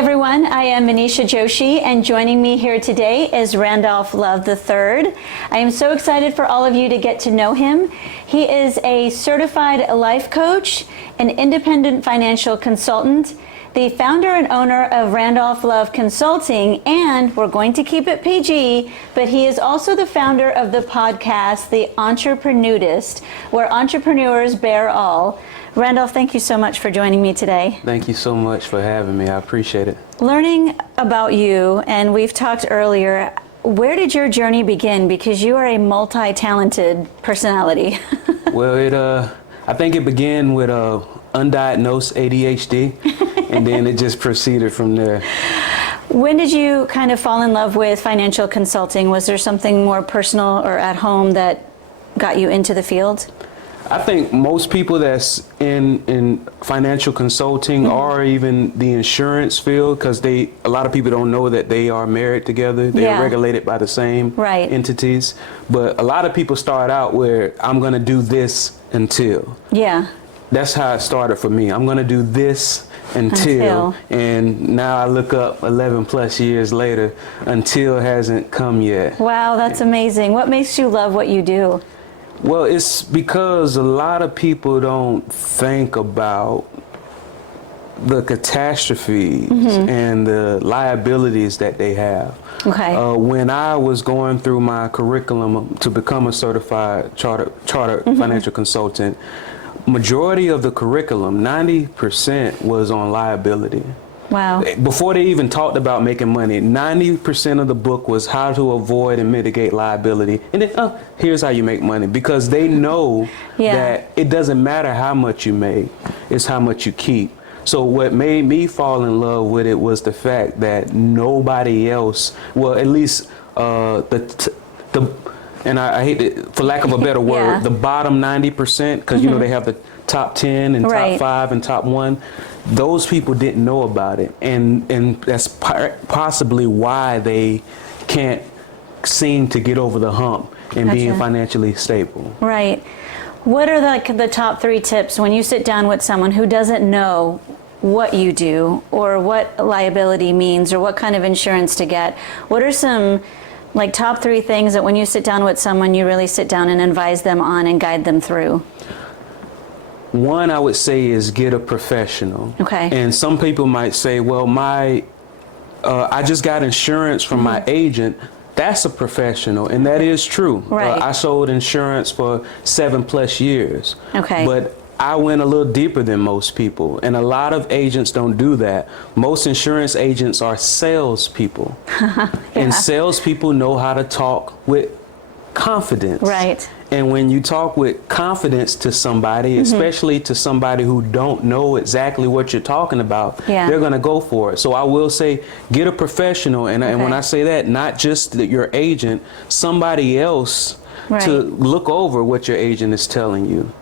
everyone, I am Manisha Joshi, and joining me here today is Randolph Love III. I am so excited for all of you to get to know him. He is a certified life coach, an independent financial consultant, the founder and owner of Randolph Love Consulting, and we're going to keep it PG, but he is also the founder of the podcast, The Entreprenudist, where entrepreneurs bear all. Randolph, thank you so much for joining me today. Thank you so much for having me. I appreciate it. Learning about you, and we've talked earlier, where did your journey begin? Because you are a multi-talented personality. Well, I think it began with undiagnosed ADHD, and then it just proceeded from there. When did you kind of fall in love with financial consulting? Was there something more personal or at home that got you into the field? I think most people that's in financial consulting or even the insurance field, because a lot of people don't know that they are married together. They're regulated by the same entities. But a lot of people start out where I'm going to do this until. Yeah. That's how it started for me. I'm going to do this until. And now I look up 11 plus years later, until hasn't come yet. Wow, that's amazing. What makes you love what you do? Well, it's because a lot of people don't think about the catastrophes and the liabilities that they have. Okay. When I was going through my curriculum to become a certified chartered financial consultant, majority of the curriculum, 90%, was on liability. Wow. Before they even talked about making money, 90% of the book was how to avoid and mitigate liability. And then, here's how you make money. Because they know that it doesn't matter how much you make, it's how much you keep. So what made me fall in love with it was the fact that nobody else, well, at least and I hate it, for lack of a better word, the bottom 90%, because you know they have the top 10 and top 5 and top 1. Those people didn't know about it, and that's possibly why they can't seem to get over the hump and being financially stable. Right. What are the top 3 tips when you sit down with someone who doesn't know what you do or what liability means or what kind of insurance to get? What are some top 3 things that when you sit down with someone, you really sit down and advise them on and guide them through? One, I would say, is get a professional. Okay. And some people might say, well, I just got insurance from my agent. That's a professional, and that is true. Right. I sold insurance for 7+ years. Okay. But I went a little deeper than most people, and a lot of agents don't do that. Most insurance agents are salespeople. And salespeople know how to talk with confidence. Right. And when you talk with confidence to somebody, especially to somebody who don't know exactly what you're talking about, they're going to go for it. So I will say, get a professional. And when I say that, not just your agent, somebody else to look over what your agent is telling you.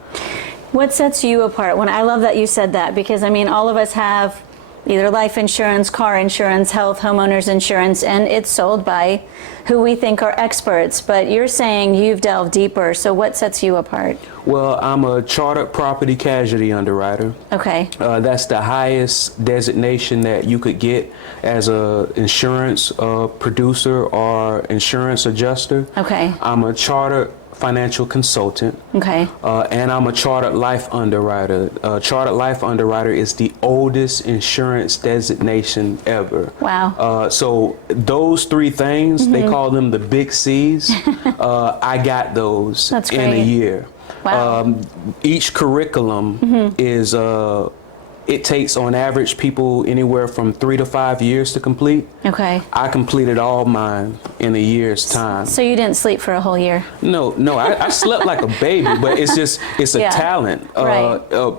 What sets you apart? I love that you said that, because I mean, all of us have either life insurance, car insurance, health, homeowners insurance, and it's sold by who we think are experts. But you're saying you've delved deeper. So what sets you apart? Well, I'm a chartered property casualty underwriter. Okay. That's the highest designation that you could get as a insurance producer or insurance adjuster. Okay. I'm a chartered financial consultant. Okay. And I'm a chartered life underwriter. Chartered life underwriter is the oldest insurance designation ever. Wow. So those 3 things, they call them the big C's. I got those in a year. Wow. Each curriculum is it takes on average people anywhere from 3 to 5 years to complete. Okay. I completed all mine in a year's time. So you didn't sleep for a whole year? No, I slept like a baby, but it's a talent.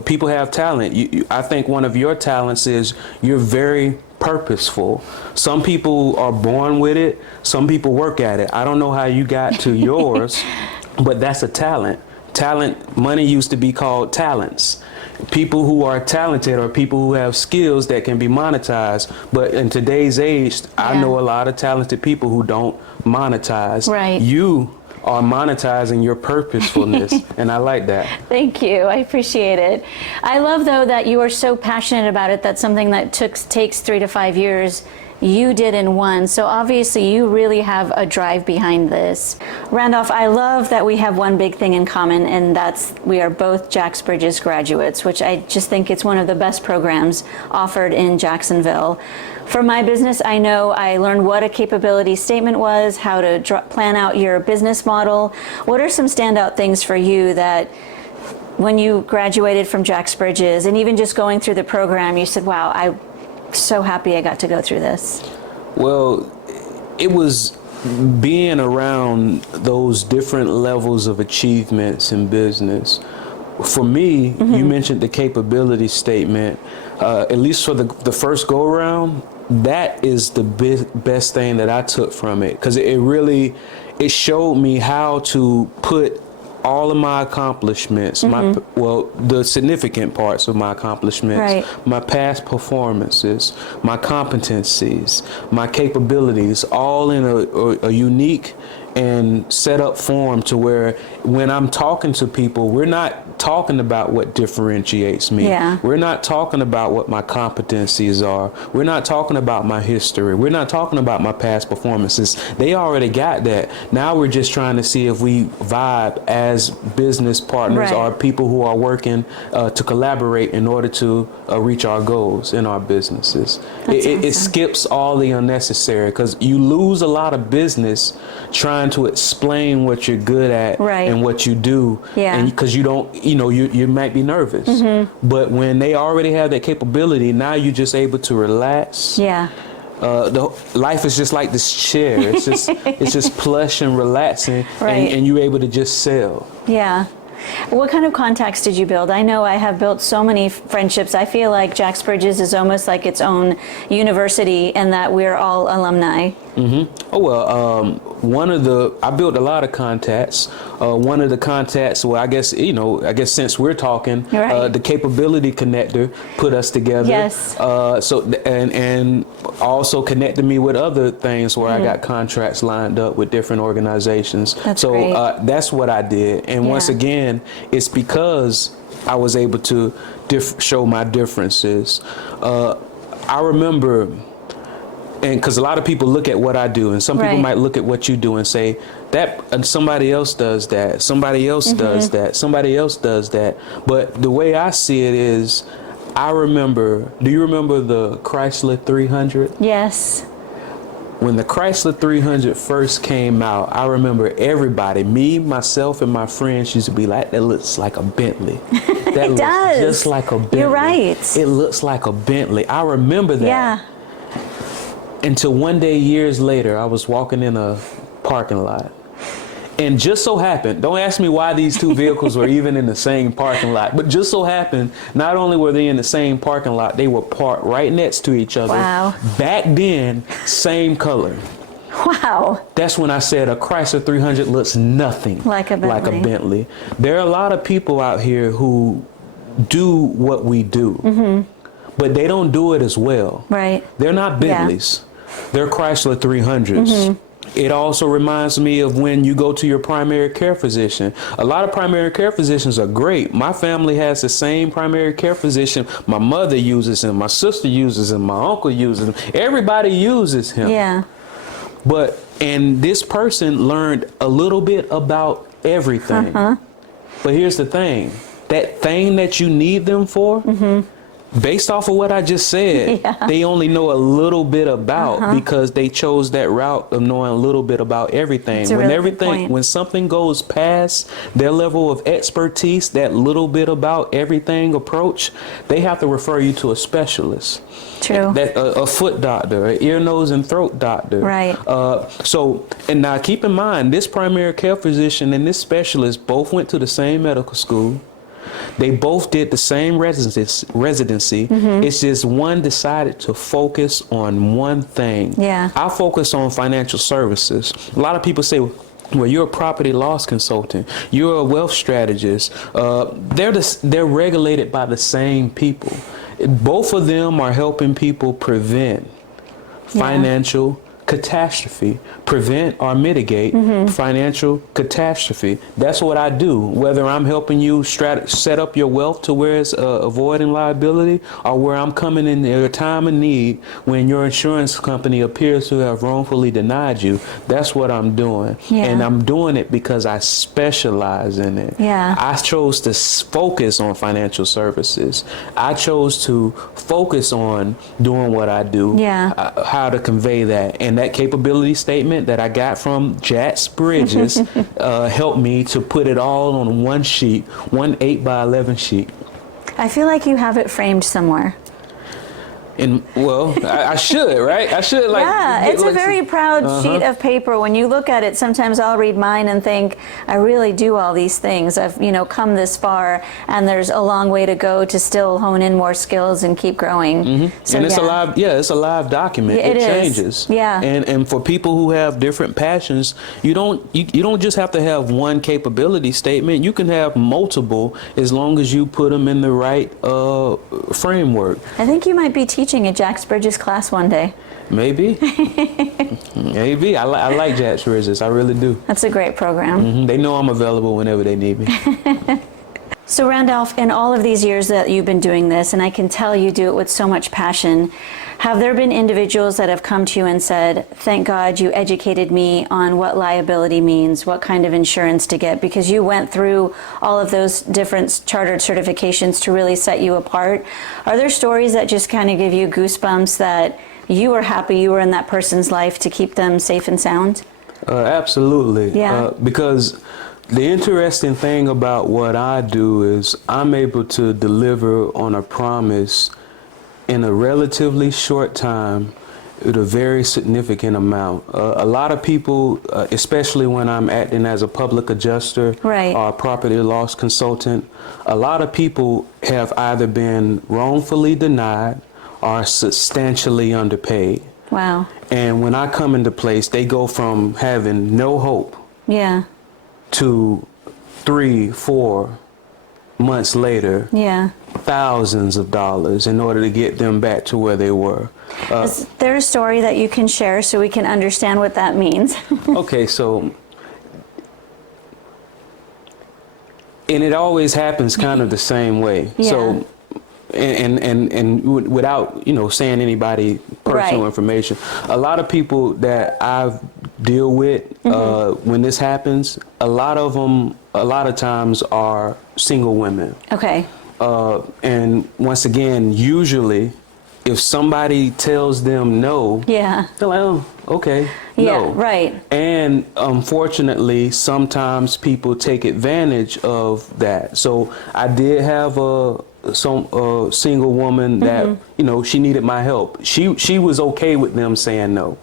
People have talent. I think one of your talents is you're very purposeful. Some people are born with it. Some people work at it. I don't know how you got to yours, but that's a talent. Money used to be called talents. People who are talented are people who have skills that can be monetized. But in today's age, I know a lot of talented people who don't monetize. Right. You are monetizing your purposefulness. And I like that. Thank you. I appreciate it. I love, though, that you are so passionate about it. That's something that takes 3 to 5 years. You did in one. So obviously you really have a drive behind this. Randolph, I love that we have one big thing in common, and that's we are both Jax Bridges graduates, which I just think it's one of the best programs offered in Jacksonville. For my business, I know I learned what a capability statement was, how to plan out your business model. What are some standout things for you that when you graduated from Jax Bridges and even just going through the program, you said, wow, I'm so happy I got to go through this? Well, it was being around those different levels of achievements in business. For me, you mentioned the capability statement. At least for the first go around, that is the best thing that I took from it, because it showed me how to put all of my accomplishments, the significant parts of my accomplishments, my past performances, my competencies, my capabilities, all in a unique and set up form to where when I'm talking to people, we're not talking about what differentiates me. We're not talking about what my competencies are. We're not talking about my history. We're not talking about my past performances. They already got that. Now we're just trying to see if we vibe as business partners or people who are working to collaborate in order to reach our goals in our businesses. It skips all the unnecessary, because you lose a lot of business trying to explain what you're good at and what you do, and because you don't, you might be nervous. But when they already have that capability, now you're just able to relax. The life is just like this chair. It's just plush and relaxing, and you're able to just sell. What kind of contacts did you build? I know I have built so many friendships. I feel like Jax Bridges is almost like its own university, and that we're all alumni. Oh, well, I built a lot of contacts. One of the contacts, well, I guess since we're talking, the capability connector put us together. And also connected me with other things where I got contracts lined up with different organizations. That's what I did. And once again, it's because I was able to show my differences. I remember, and because a lot of people look at what I do, and some people might look at what you do and say that somebody else does that, somebody else does that, somebody else does that. But the way I see it is, do you remember the Chrysler 300? Yes. When the Chrysler 300 first came out, I remember everybody, me, myself, and my friends used to be like, that looks like a Bentley. That looks just like a Bentley. You're right. It looks like a Bentley. I remember that. Until one day, years later, I was walking in a parking lot. And just so happened, don't ask me why these two vehicles were even in the same parking lot, but just so happened, not only were they in the same parking lot, they were parked right next to each other. Wow. Back then, same color. Wow. That's when I said a Chrysler 300 looks nothing like a Bentley. There are a lot of people out here who do what we do, but they don't do it as well. They're not Bentleys. They're Chrysler 300s. It also reminds me of when you go to your primary care physician. A lot of primary care physicians are great. My family has the same primary care physician. My mother uses him. My sister uses him. My uncle uses him. Everybody uses him. And this person learned a little bit about everything. But here's the thing. That thing that you need them for, based off of what I just said, they only know a little bit about, because they chose that route of knowing a little bit about everything. When something goes past their level of expertise, that little bit about everything approach, they have to refer you to a specialist. A foot doctor, an ear, nose, and throat doctor. And now keep in mind, this primary care physician and this specialist both went to the same medical school. They both did the same residency. It's just one decided to focus on one thing. I focus on financial services. A lot of people say, well, you're a property loss consultant. You're a wealth strategist. They're regulated by the same people. Both of them are helping people prevent financial catastrophe, prevent or mitigate financial catastrophe. That's what I do, whether I'm helping you set up your wealth to where it's avoiding liability, or where I'm coming in at a time of need when your insurance company appears to have wrongfully denied you. That's what I'm doing. Yeah. And I'm doing it because I specialize in it. Yeah. I chose to focus on financial services. I chose to focus on doing what I do, how to convey that. And that capability statement that I got from Jats Bridges helped me to put it all on one sheet, one 8x11 sheet. I feel like you have it framed somewhere. And well, I should, right? I should it's a very proud sheet of paper. When you look at it, sometimes I'll read mine and think, I really do all these things. I've, come this far, and there's a long way to go to still hone in more skills and keep growing. So, and it's it's a live document. It changes. Yeah. And for people who have different passions, you don't just have to have one capability statement. You can have multiple as long as you put them in the right framework. I think you might be teaching a Jax Bridges class one day. Maybe. Maybe. I like Jax Bridges. I really do. That's a great program. They know I'm available whenever they need me. So Randolph, in all of these years that you've been doing this, and I can tell you do it with so much passion, have there been individuals that have come to you and said, thank God you educated me on what liability means, what kind of insurance to get, because you went through all of those different chartered certifications to really set you apart? Are there stories that just kind of give you goosebumps that you were happy you were in that person's life to keep them safe and sound? Absolutely. Yeah. Because the interesting thing about what I do is I'm able to deliver on a promise in a relatively short time with a very significant amount. A lot of people, especially when I'm acting as a public adjuster or property loss consultant, a lot of people have either been wrongfully denied or substantially underpaid. Wow. And when I come into place, they go from having no hope to 3-4 months later, thousands of dollars in order to get them back to where they were. Is there a story that you can share so we can understand what that means? Okay, so, and it always happens kind of the same way. So, and without saying anybody personal information, a lot of people that I deal with when this happens, a lot of times are single women. Okay. And once again, usually if somebody tells them no, they're like, oh, okay, no. Right. And unfortunately, sometimes people take advantage of that. So I did have a single woman that, she needed my help. She was okay with them saying no.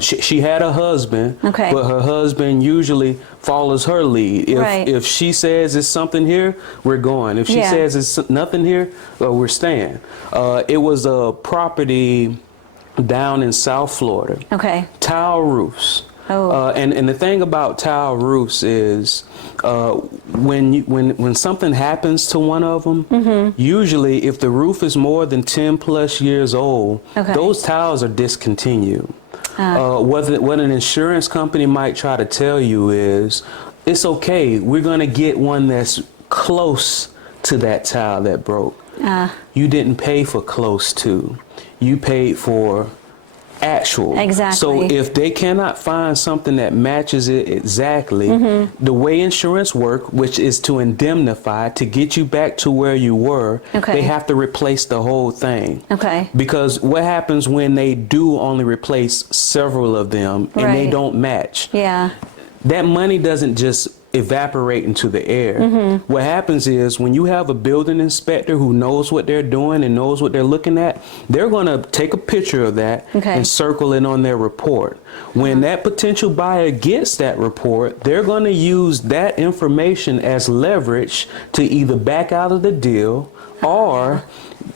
She had a husband, but her husband usually follows her lead. If she says it's something here, we're going. If she says it's nothing here, we're staying. It was a property down in South Florida. Okay. Tile roofs. Oh. And the thing about tile roofs is when something happens to one of them, usually if the roof is more than 10 plus years old, those tiles are discontinued. What an insurance company might try to tell you is, it's okay, we're going to get one that's close to that tile that broke. You didn't pay for close to, you paid for actual. Exactly. So if they cannot find something that matches it exactly, the way insurance work, which is to indemnify, to get you back to where you were, they have to replace the whole thing. Okay. Because what happens when they do only replace several of them and they don't match? Yeah. That money doesn't just evaporate into the air. What happens is when you have a building inspector who knows what they're doing and knows what they're looking at, they're going to take a picture of that and circle it on their report. When that potential buyer gets that report, they're going to use that information as leverage to either back out of the deal or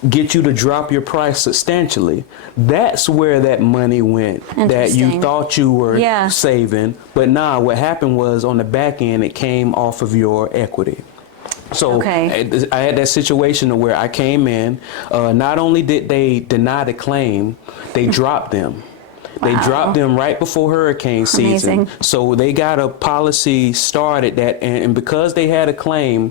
get you to drop your price substantially. That's where that money went that you thought you were saving, but nah, what happened was on the back end it came off of your equity. So I had that situation where I came in, not only did they deny the claim, they dropped them. They dropped them right before hurricane season. Amazing. So they got a policy started that, and because they had a claim,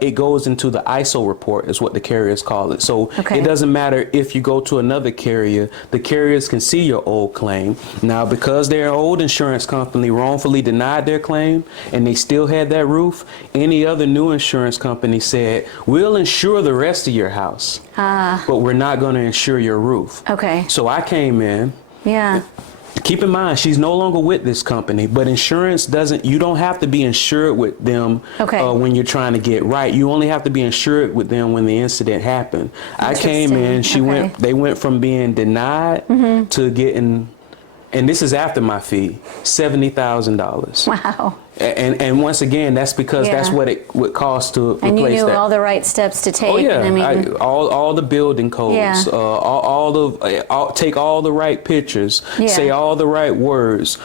it goes into the ISO report, is what the carriers call it. So it doesn't matter if you go to another carrier, the carriers can see your old claim. Now, because their old insurance company wrongfully denied their claim and they still had that roof, any other new insurance company said, we'll insure the rest of your house, but we're not going to insure your roof. Okay. So I came in. Yeah. Keep in mind, she's no longer with this company, but insurance you don't have to be insured with them when you're trying to get right. You only have to be insured with them when the incident happened. I came in, they went from being denied to getting, and this is after my fee, $70,000. Wow. And once again, that's because that's what it would cost to replace that. And you knew all the right steps to take. Oh yeah, I mean, all the building codes, take all the right pictures, say all the right words,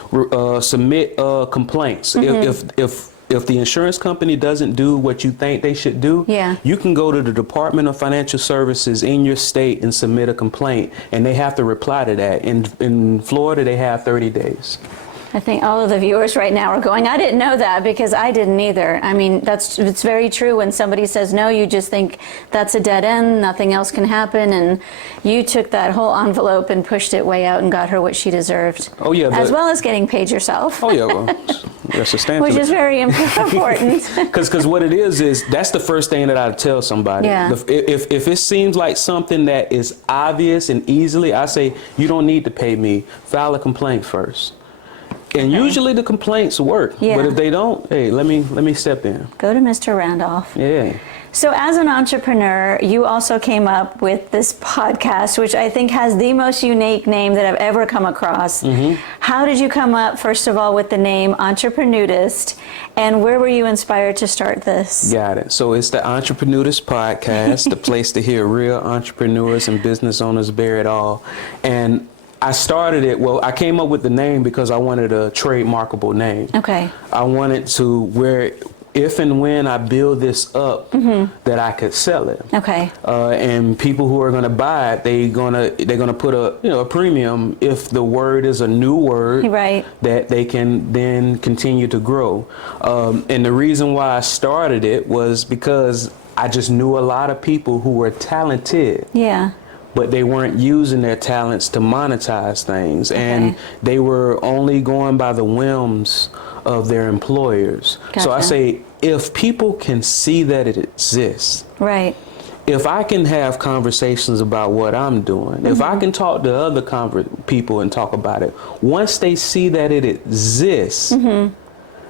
submit complaints. If the insurance company doesn't do what you think they should do, you can go to the Department of Financial Services in your state and submit a complaint, and they have to reply to that. In Florida, they have 30 days. I think all of the viewers right now are going, I didn't know that, because I didn't either. I mean, it's very true. When somebody says no, you just think that's a dead end, nothing else can happen, and you took that whole envelope and pushed it way out and got her what she deserved. Oh yeah, as well as getting paid yourself. Oh yeah, well, that's a standard. Which is very important. Because what it is that's the first thing that I tell somebody. Yeah. If it seems like something that is obvious and easily, I say, you don't need to pay me. File a complaint first. And usually the complaints work, but if they don't, hey, let me step in. Go to Mr. Randolph. Yeah. So as an entrepreneur, you also came up with this podcast, which I think has the most unique name that I've ever come across. How did you come up, first of all, with the name Entreprenudist, and where were you inspired to start this? Got it. So it's the Entreprenudist podcast, the place to hear real entrepreneurs and business owners bear it all. And I started it, I came up with the name because I wanted a trademarkable name. Okay. I wanted to where if and when I build this up, that I could sell it. Okay. And people who are going to buy it, they're gonna put a premium if the word is a new word, that they can then continue to grow. And the reason why I started it was because I just knew a lot of people who were talented. Yeah. But they weren't using their talents to monetize things, and they were only going by the whims of their employers. Gotcha. So I say, if people can see that it exists, if I can have conversations about what I'm doing, if I can talk to other people and talk about it, once they see that it exists,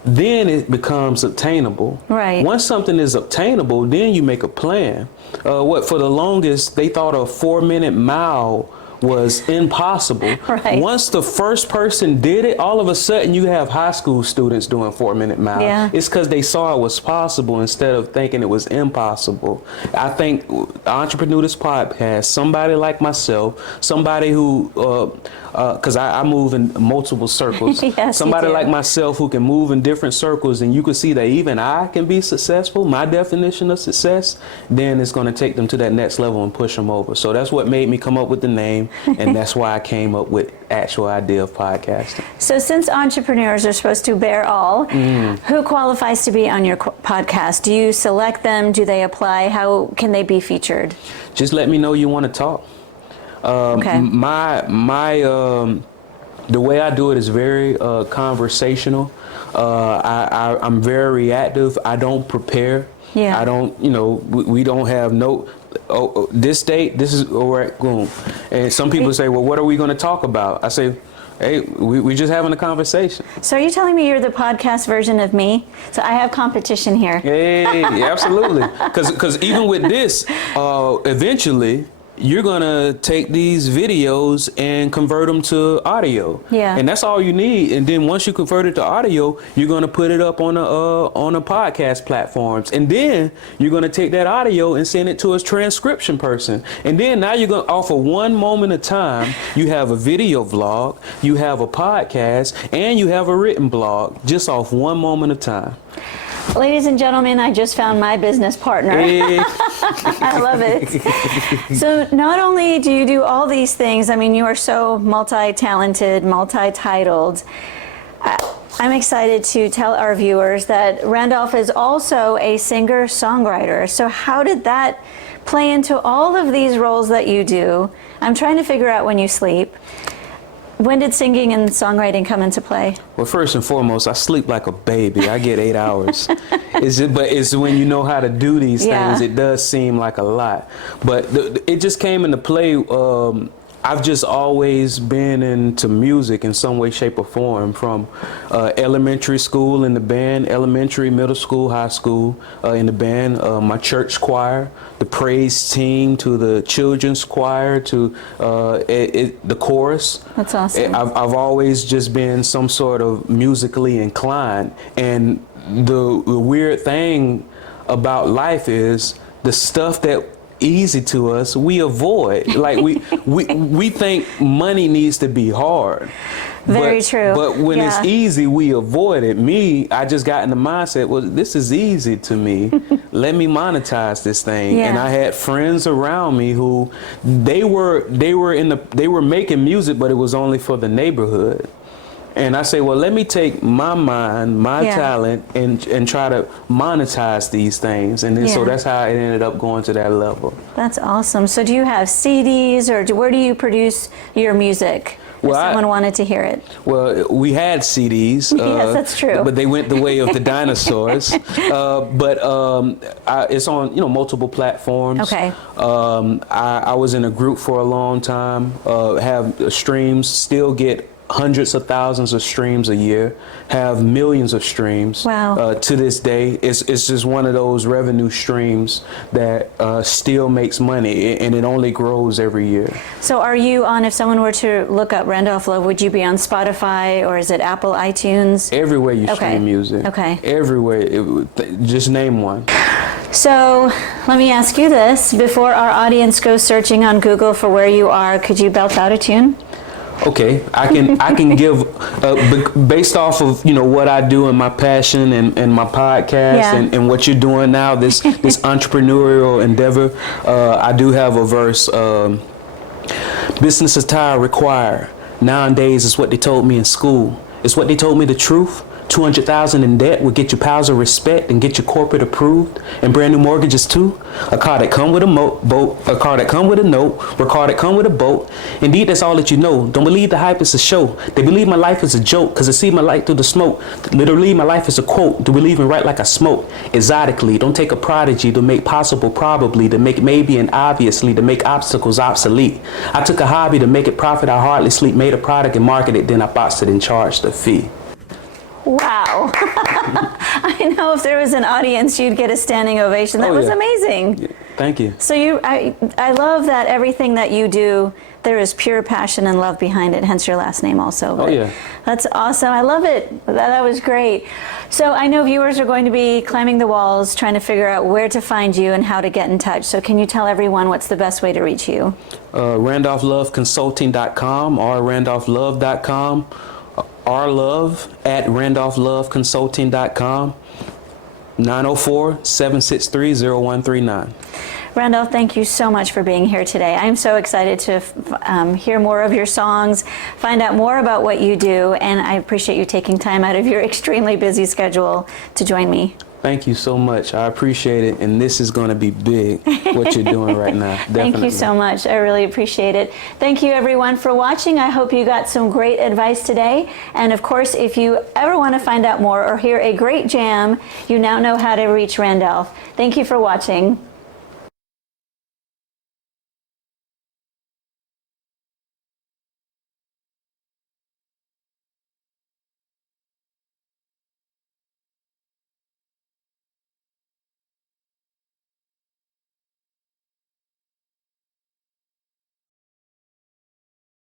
then it becomes obtainable. Once something is obtainable, then you make a plan. For the longest, they thought a 4-minute mile was impossible. Once the first person did it, all of a sudden you have high school students doing 4-minute mile. Yeah. It's because they saw it was possible instead of thinking it was impossible. I think the Entreprenudist podcast, somebody like myself, somebody who, because I move in multiple circles, somebody like myself who can move in different circles, and you can see that even I can be successful, my definition of success, then it's going to take them to that next level and push them over. So that's what made me come up with the name. And that's why I came up with actual idea of podcasting. So since entrepreneurs are supposed to bear all, who qualifies to be on your podcast? Do you select them? Do they apply? How can they be featured? Just let me know you want to talk. The way I do it is very conversational. I'm very reactive. I don't prepare. I don't, we don't have this date, this is all right, boom. And some people say, well, what are we going to talk about? I say, hey, we're just having a conversation. So are you telling me you're the podcast version of me? So I have competition here. Hey, absolutely. Because even with this, eventually, you're going to take these videos and convert them to audio. Yeah. And that's all you need. And then once you convert it to audio, you're going to put it up on a podcast platforms. And then you're going to take that audio and send it to a transcription person. And then now you're going to offer one moment of time. You have a video vlog, you have a podcast, and you have a written blog just off one moment of time. Ladies and gentlemen, I just found my business partner. Hey. I love it. So not only do you do all these things, I mean, you are so multi-talented, multi-titled. I'm excited to tell our viewers that Randolph is also a singer-songwriter. So how did that play into all of these roles that you do? I'm trying to figure out when you sleep. When did singing and songwriting come into play? Well, first and foremost, I sleep like a baby. I get 8 hours. But it's when you know how to do these things, it does seem like a lot. But it just came into play. I've just always been into music in some way, shape, or form, from elementary school in the band, elementary, middle school, high school in the band, my church choir, the praise team, to the children's choir, to the chorus. That's awesome. I've always just been some sort of musically inclined. And the weird thing about life is the stuff that easy to us, we avoid. Like we think money needs to be hard. Very true. But when it's easy, we avoid it. I just got in the mindset, well, this is easy to me. Let me monetize this thing. And I had friends around me who they were making music, but it was only for the neighborhood. And I say, well, let me take my mind, my talent, and try to monetize these things. And then so that's how it ended up going to that level. That's awesome. So do you have CDs, or where do you produce your music? If someone wanted to hear it. Well, we had CDs. Yes, that's true. But they went the way of the dinosaurs. It's on multiple platforms. Okay. I was in a group for a long time. Have streams, still get hundreds of thousands of streams a year, have millions of streams. Wow. To this day. It's just one of those revenue streams that still makes money, and it only grows every year. So are you on, if someone were to look up Randolph Love, would you be on Spotify, or is it Apple iTunes? Everywhere you stream music. Okay. Everywhere. Just name one. So let me ask you this. Before our audience goes searching on Google for where you are, could you belt out a tune? Okay, I can give based off of what I do and my passion and my podcast and what you're doing now, this entrepreneurial endeavor. I do have a verse. Business attire required nowadays is what they told me in school. It's what they told me, the truth. 200,000 in debt will get you piles of respect and get you corporate approved, and brand new mortgages too. A car that come with a car that come with a note, a car that come with a boat. Indeed, that's all that you know. Don't believe the hype is a show. They believe my life is a joke, cause I see my light through the smoke. Literally, my life is a quote. Do believe in right like I smoke. Exotically, don't take a prodigy to make possible probably, to make maybe and obviously, to make obstacles obsolete. I took a hobby to make it profit. I hardly sleep, made a product and marketed, then I boxed it and charged a fee. Wow. I know if there was an audience, you'd get a standing ovation. That was amazing. Yeah. Thank you. So I love that everything that you do, there is pure passion and love behind it, hence your last name also. But that's awesome. I love it. That was great. So I know viewers are going to be climbing the walls, trying to figure out where to find you and how to get in touch. So can you tell everyone what's the best way to reach you? RandolphLoveConsulting.com or RandolphLove.com. rlove@randolphloveconsulting.com, 904-763-0139. Randolph, thank you so much for being here today. I'm so excited to hear more of your songs, find out more about what you do, and I appreciate you taking time out of your extremely busy schedule to join me. Thank you so much. I appreciate it, and this is going to be big, what you're doing right now. Definitely. Thank you so much. I really appreciate it. Thank you, everyone, for watching. I hope you got some great advice today. And, of course, if you ever want to find out more or hear a great jam, you now know how to reach Randolph. Thank you for watching.